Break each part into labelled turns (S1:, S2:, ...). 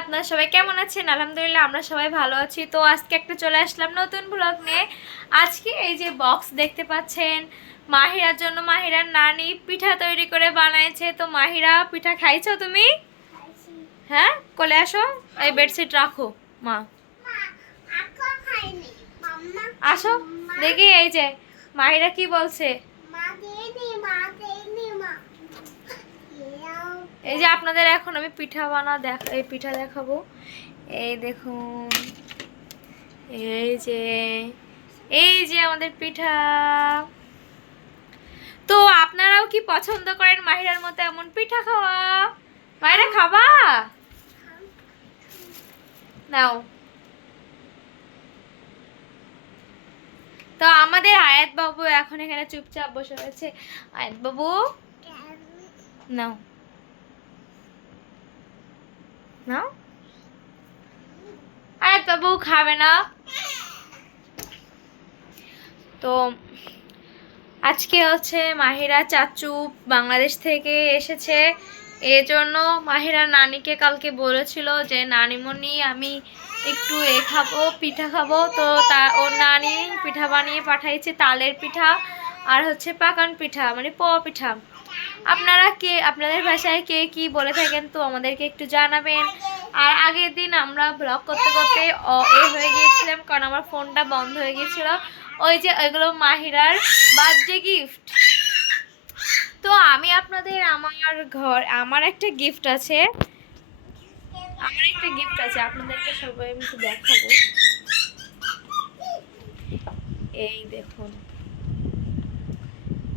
S1: আপনারা সবাই কেমন আছেন? আলহামদুলিল্লাহ আমরা সবাই ভালো আছি। তো আজকে একটা চলে আসলাম নতুন ব্লগ নিয়ে। আজকে এই যে বক্স দেখতে পাচ্ছেন মাহিরার জন্য মাহিরার নানি পিঠা তৈরি করে বানাইছে। তো মাহিরা পিঠা খাইছো তুমি? হ্যাঁ? কোলে আসো। এই বেডশিট রাখো মা। আসো দেখি এই যে মাহিরা কি বলছে। এই যে আপনাদের এখন আমি পিঠা বানা দেখ এই পিঠা দেখাবো। এই দেখুন। এই যে এই যে আমাদের পিঠা। তো আপনারাও কি পছন্দ করেন মাহিরার মতো এমন পিঠা খাওয়া? মাহিরা খাবা? নাও। তো আমাদের আয়াত বাবু এখন এখানে চুপচাপ বসে রয়েছে। আয়াত বাবু নাও। নাও আয়াত বাবু খাবে না। তো আজকে হচ্ছে মাহিরা চাচু বাংলাদেশ থেকে এসেছে। এজন্য মাহিরা নানিকে কালকে বলেছিল যে, নানিমণি, আমি একটু এ খাব, পিঠা খাব। তো তা, ওর নানি পিঠা বানিয়ে পাঠাইছে, তালের পিঠা আর হচ্ছে পাকান পিঠা মানে প পিঠা। আপনারা কে, আপনাদের ভাষায় কে কি বলে থাকেন তো আমাদেরকে একটু জানাবেন। আর আগের দিন আমরা ব্লগ করতে করতে এ হয়ে গিয়েছিলাম কারণ আমার ফোনটা বন্ধ হয়ে গিয়েছিল। ওই যে ওইগুলো মাহিরার বার্থডে গিফট তো আমি আপনাদের আমার ঘর, আমার একটা গিফট আছে। আমার একটা গিফট আছে, আপনাদেরকে সবাই আমি দেখাবো। এই দেখুন।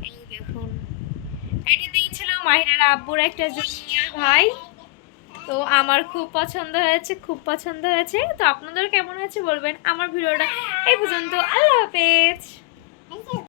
S1: এই দেখুন। এটা দিয়েছিল মাহিরার আব্বুর একটা জুনিয়র ভাই। তো আমার খুব পছন্দ হয়েছে, খুব পছন্দ হয়েছে। তো আপনাদের কেমন হয়েছে বলবেন? আমার ভিডিওটা এই পর্যন্ত। আল্লাহ হাফেজ।